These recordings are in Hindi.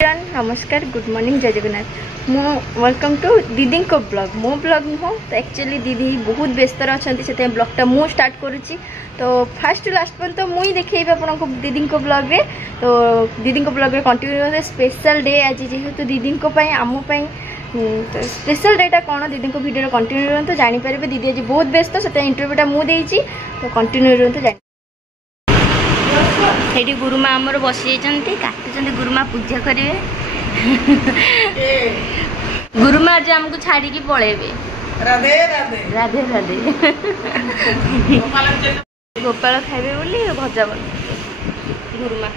नमस्कार गुड मॉर्निंग जय जगन्नाथ मु वेलकम टू दीदी को ब्लॉग मो ब्लॉग नुह तो एक्चुअली दीदी बहुत व्यस्त अच्छा से ब्लॉगटा मु स्टार्ट करुच्ची तो फास्ट लास्ट पर्यंत मुई देखेबी आपको दीदी को ब्लॉग रे तो दीदी को ब्लॉग रे कंटिन्यू स्पेशल डे आज जेहेतु दीदी आम तो स्पेशल डेटा कौन दीदी को वीडियो कंटिन्यू रहते जानीपर दीदी आज बहुत व्यस्त से इंटरव्यूटा मुझे तो कंटिन्यू रहते ये गुरुमा आमर बसी काटुंट गुरुमा पूजा करेंगे गुरुमा आज आमको छाड़ी पलैबे राधे राधे राधे राधे गोपाल खाइबे बोली भजा बन गुरुमा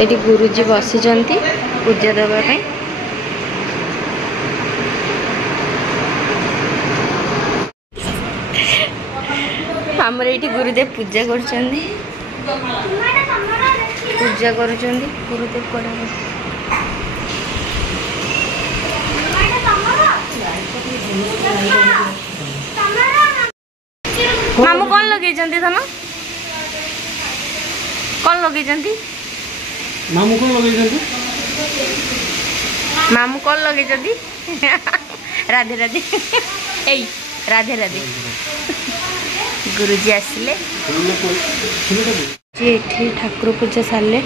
ये गुरुजी बसी पूजा देवाई आमर ये गुरुदेव पूजा कर पूजा करुचंदी गुरुदेव कड़ा मामू कौन लगे थन कौन लगे मामू कौन लगे मामू कौन लगे राधे राधे ए राधे राधे गुरुजी आसिले ये ठाकुर पूजा सारे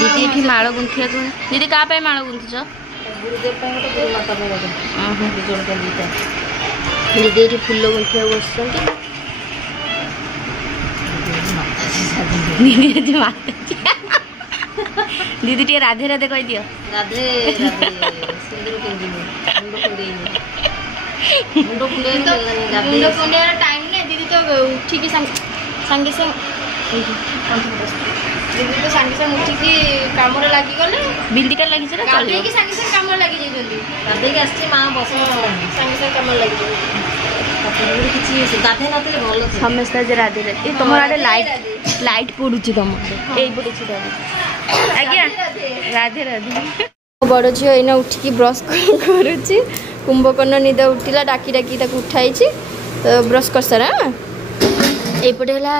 दीदी ये माल गुंथिया दीदी क्या माल गुंथुच दीदी ये फूल गुंथिया बस दीदी दीदी टे राधे राधे कह दियो राधे टाइम नहीं दीदी तो उठिकी सांगे दीदी तो सांगे सांगे उठिकी काम लगी गले बिंदीटा लगी सांगे सांगे काम लगी जाइए गाधे आसी माँ बस सांगे सांगे काम लगी गाधे ना भल समस्त आज राधे राधे तुम आड़े लाइट लाइट पड़ू तुम ये पड़े आज्ञा राधे राधे बड़ झील एना उठिकी ब्रश करुच्ची कुंभकर्ण निदा उठिला डाकी डाकी उठाई तो ब्रश कर सारा एपटे है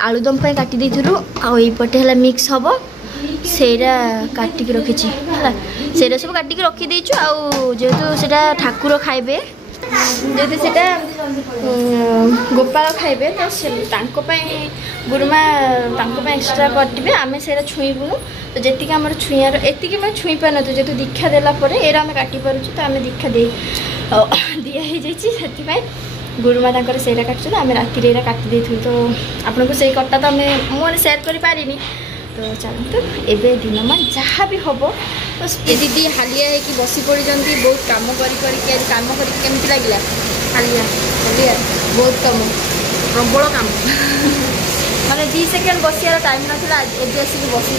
आलुदम काटी देथिलु आईपटे है मिक्स हम सेरा काटिक रखी सेरा सब काटिक रखी देचु जेहेतु सेटा ठाकुर खाइबे जेहेतु सेटा गोपाल खाइबे तो गुरुमा एक्सट्रा कटे आम सेरा छुईबुनु तो जी आम छुईर एति मैं छुई पार न जेहतु दीक्षा देलापर एरा आम काटी पार्छु तो आम दीक्षा दे दिखाई से गुरुमा सेरा काटुँ आम राति काटी दे तो आपन को से कटा तो आम मुझे सेयार कर पारिनी तो चलते एवं दिन में जहाँ भी हम तो दीदी हालिया है कि बसी पड़ी बहुत कम कम करमी लगे हालिया हालिया बहुत कम प्रबल कम माने 2 सेकेंड बसियार टाइम नाला एवं आसिक बसी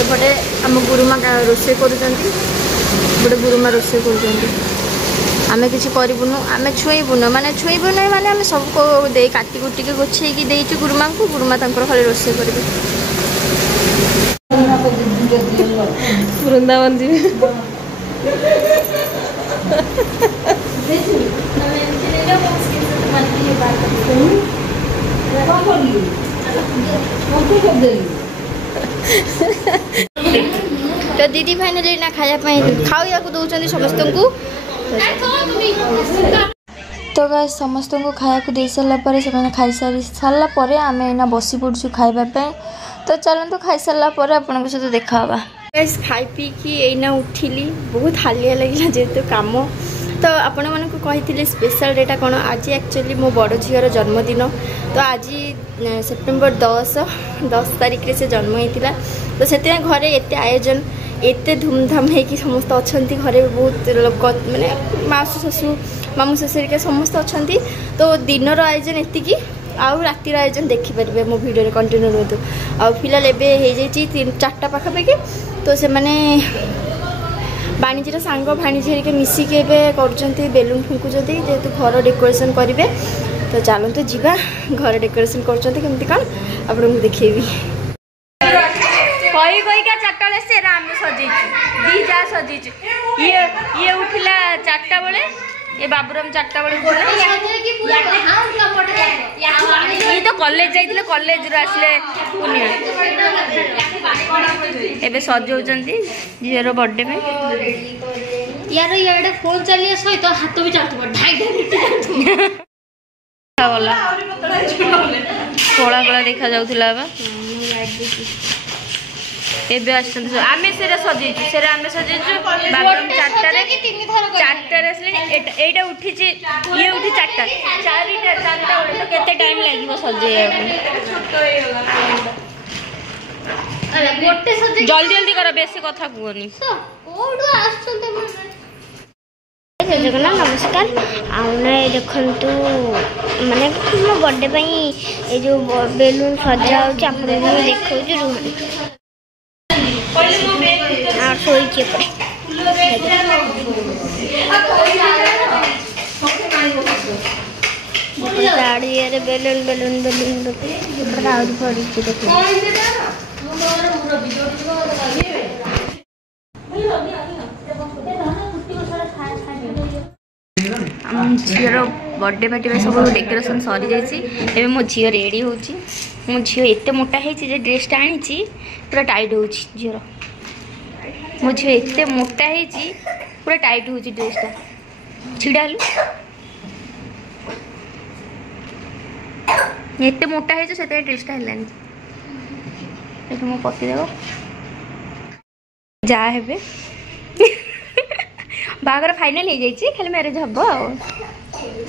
एपटे आम गुरुमा रोसे कर गुरुमा रोसे कर किसी करूँ आम छुईबुन माने छुईबुन माने आम सबको दे काटी कुटिके गोछेकी देचु गुरुमा को गुरुमा खाली रोसे करेंगे वृंदावन जी तो दीदी फाइनली ना खाया खाया दौरान समस्त को तो गाइस समस्त को खाया दे सारापर से खाई सारापर आम एना बसी पड़ू खाइबापी तो चलते खाई सारापर आपन सहित देखा गाइस खाई पी कि एना उठिली बहुत हालिया लगे जेहेतु कम तो आपण मन को कही स्पेशल डेटा कौन आज एक्चुअली मो बड़ झीर जन्मदिन तो आज सेप्टेम्बर 10 तारिख रे से जन्म होता तो से घरे एत आयोजन एत धूमधाम है समस्त अच्छा घरे बहुत लोक मैंने मासु शशु मामू शशुरिका समस्त अच्छा तो दिनर आयोजन एति आउ रातिर आयोजन देखिपारे मो वीडियो कंटिन्यू रुहतु आउ फिलहाल एवं 4टा पाखापाखि तो से मैंने बाणीजीर सांग भाणीजी हेरिके मिसिके कर बेलून फुंकुंट जेहेतु घर डेकोरेशन करेंगे तो चलते जीवा घर डेकोरेशन करमती कौन आपको देखेबी कही कही का 4टा बेले से आम सजेचु दी जा सजेचु ये उठिला 4टा बेले ये बाबूराम 4टा बेले ये तो कॉलेज जाइए कॉलेज आसले पुनिया एबे सजाउछंती झीर बर्थडे में यार ये फोन चलिए सहित हाथ भी चलुव ढाई गला कला कला देखा जाउथला बा एबे आछन आमे सेरा सजेछु सेरा आमे सजेछु बाबूराम 4टारे असले एटा उठी छि ये उठी 4टा 4टा उठी तो केते टाइम लागिवो सजेया जल्दी जल्दी कर बेसी कथा कुहनी जगन्नाथ नमस्कार आउना देखु माने मो बर्थडे ये जो बेलून सजा देखा शोचे बेलून बेलून बेलून पड़ी झीर बर्थडे पार्टी सब डेकोरेशन सरी जाइए मो झी रेडी हो मो झी एत मोटा है ड्रेसटा आनी पूरा टाइट हो झीर मो झी एत मोटा है पूरा टाइट हो ड्रेसटा छिड़ा एत मोटा है से ड्रेसटा है मो पति देव जा हे बागर फाइनल हो जाइए खाली मैरिज हम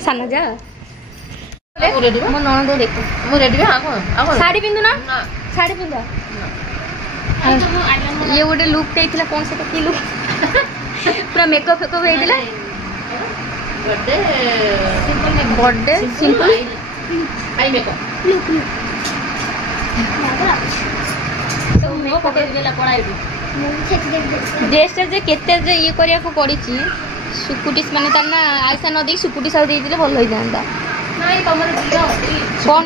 सान जा मो नणंद देख साड़ी पिंधु ना साड़ी पिंध ये गोटे लुक देता कौन से कि लुक पूरा मेकअप फेकअप होता बर्थडे सिंपल ड्रेसटा जे केते जे ये करिया को पड़ी सुकुटिस माने तार ना आयसा न दे सुकुटिस आउ देइले भल होई जांदा नाही तमर जियो कोन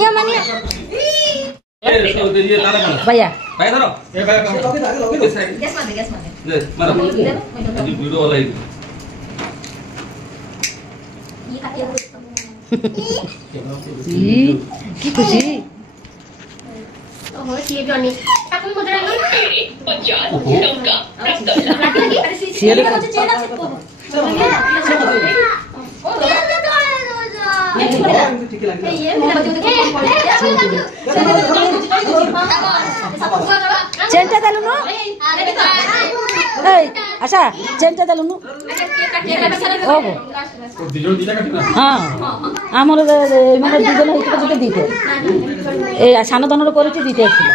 ये माने ए सब दे ये तारा भैया भाई धरो ए भाई गैस मार दे मारो वीडियो वाला ये काटिया की खुशी हो ये जॉनी आपन मुद्रा लो 50 टका शेयर को चेना से चेनटा दालु न ए अच्छा चेनटा दालु न ओहो हां हमर माने दिजन होइतो जते दीते ए सान धनर करछि दीते आछिला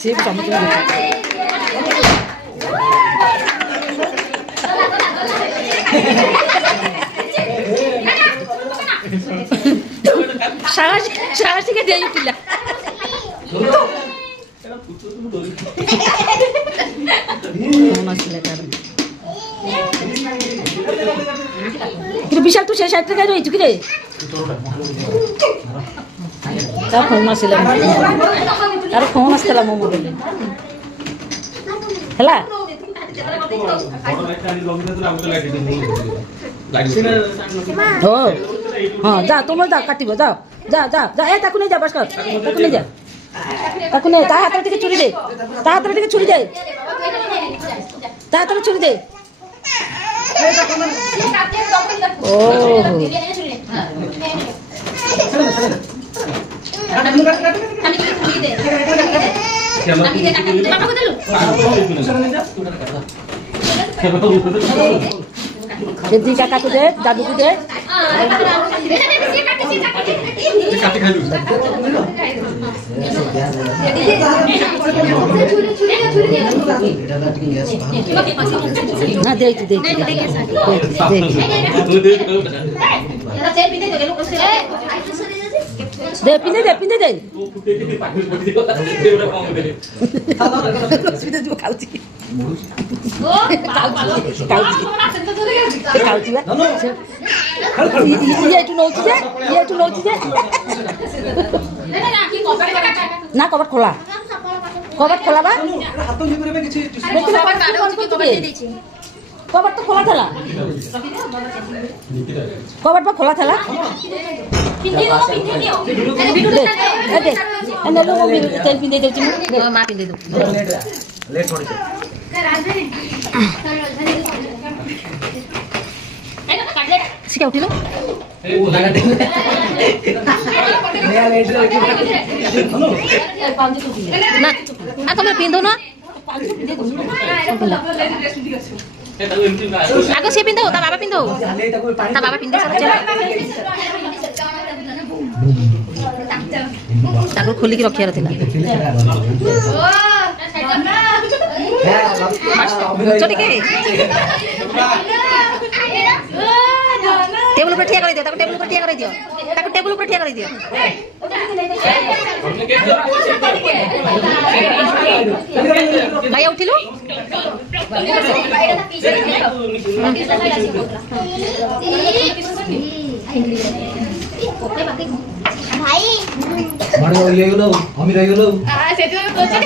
सिर्फ समझ में साहस के दिया पिला विशाल तू से साइड रे रही कि रे तार फोन आसिला तार फोन आसला मो मोबाइल हला हो हां जा तुम जा काटिबो जा जा जा जा ए ताकू नहीं जा बस कर ताकू नहीं जा ताकू नहीं ता हाथ रे छुरी दे ता हाथ रे छुरी दे ता हाथ रे छुरी दे ओ काका को दे दादू को दे ना दे दे दे पिंदे दे सुविधा जो खाउची खाउची ये एटू नौची जे ना कबाट खोला बा कबाट तो खोला था कबाट पर खोला था तेल पिंदे दे माँ पिंदे दो सिका उठिलो ना आ तुम पिंदो ना आगो से पिंदो ता बाबा पिंदो ताको खोली की रखियार थिला चोटी के टेबल पर ठिया कर दियो टेबल पर ठिया कर दियो भाई उठिलो भाई मारो ये लो हम रह लो आ सेतो कोचे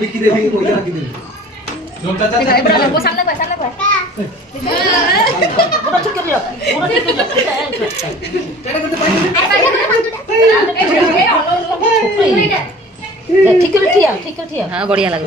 बिकी दे भी कोई रख दे वो सामने को ठीक है हाँ बढ़िया लगे